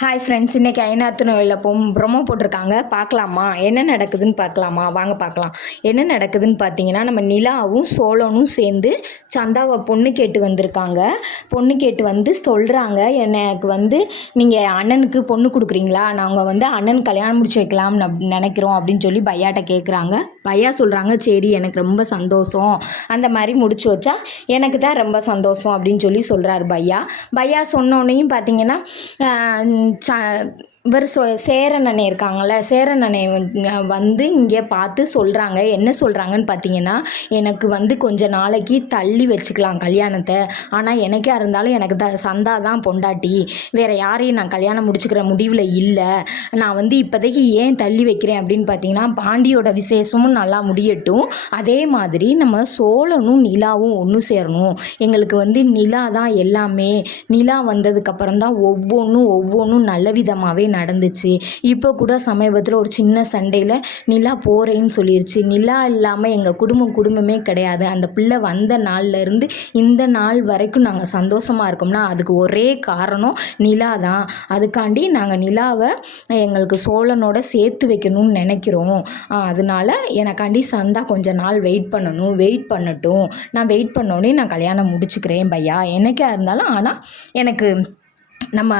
Hi friends, இன்றைக்கி ஐநாத்து நோயில் promo போட்டிருக்காங்க. பார்க்கலாமா? என்ன நடக்குதுன்னு பார்க்கலாமா? வாங்க பார்க்கலாம். என்ன நடக்குதுன்னு பார்த்தீங்கன்னா, நம்ம நிலாவும் சோழனும் சேர்ந்து சந்தாவை பொண்ணு கேட்டு வந்திருக்காங்க. பொண்ணு கேட்டு வந்து சொல்கிறாங்க, எனக்கு வந்து நீங்கள் அண்ணனுக்கு பொண்ணு கொடுக்குறீங்களா? நாங்கள் வந்து அண்ணன் கல்யாணம் முடிச்சு வைக்கலாம்னு நினைக்கிறோம் அப்படின்னு சொல்லி பையாட்ட கேட்குறாங்க. பையா சொல்கிறாங்க, சரி எனக்கு ரொம்ப சந்தோஷம், அந்த மாதிரி முடிச்சு வச்சா எனக்கு தான் ரொம்ப சந்தோஷம் அப்படின்னு சொல்லி சொல்கிறாரு பையா. பையா சொன்னோன்னையும் பார்த்தீங்கன்னா இவர் சேரன் அண்ணே இருக்காங்கள்ல, சேரன் அண்ணே வந்து இங்கே பார்த்து சொல்கிறாங்க. என்ன சொல்கிறாங்கன்னு பார்த்தீங்கன்னா, எனக்கு வந்து கொஞ்ச நாளைக்கு தள்ளி வச்சுக்கலாம் கல்யாணத்தை, ஆனால் எனக்கே இருந்தாலும் எனக்கு சந்தா தான் பொண்டாட்டி, வேறு யாரையும் நான் கல்யாணம் முடிச்சுக்கிற முடிவில் இல்லை. நான் வந்து இப்போதைக்கு ஏன் தள்ளி வைக்கிறேன் அப்படின்னு பார்த்தீங்கன்னா, பாண்டியோட விசேஷமும் நல்லா முடியட்டும், அதே மாதிரி நம்ம சோழனும் நிலாவும் ஒன்று சேரணும். எங்களுக்கு வந்து நிலா தான் எல்லாமே. நிலா வந்ததுக்கப்புறம் தான் ஒவ்வொன்றும் நல்ல விதமாகவே நடந்துச்சு. இப்போ கூட சமீபத்தில் ஒரு சின்ன சண்டையில் நிலா போகிறேன்னு சொல்லிடுச்சு. நிலா இல்லாமல் எங்கள் குடும்பமே கிடையாது. அந்த பிள்ளை வந்த நாள்லேருந்து இந்த நாள் வரைக்கும் நாங்கள் சந்தோஷமாக இருக்கோம்னா அதுக்கு ஒரே காரணம் நிலா தான். அதுக்காண்டி நாங்கள் நிலாவை எங்களுக்கு சோழனோட சேர்த்து வைக்கணும்னு நினைக்கிறோம். அதனால எனக்காண்டி சந்தா கொஞ்ச நாள் வெயிட் பண்ணட்டும். நான் வெயிட் பண்ணோடனே நான் கல்யாணம் முடிச்சுக்கிறேன் பையா, என்னைக்கா இருந்தாலும். ஆனால் எனக்கு நம்ம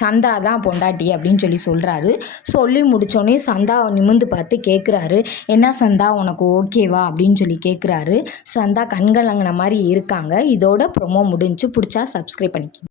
சந்தா தான் பொண்டாட்டி அப்படின்னு சொல்லி சொல்கிறாரு. சொல்லி முடித்தோடனே சந்தா நிமிர்ந்து பார்த்து கேட்குறாரு, என்ன சந்தா உனக்கு ஓகேவா அப்படின்னு சொல்லி கேட்குறாரு. சந்தா கண்கலங்கின மாதிரி இருக்காங்க. இதோட ப்ரொமோ முடிஞ்சு. பிடிச்சா சப்ஸ்கிரைப் பண்ணிக்கோங்க.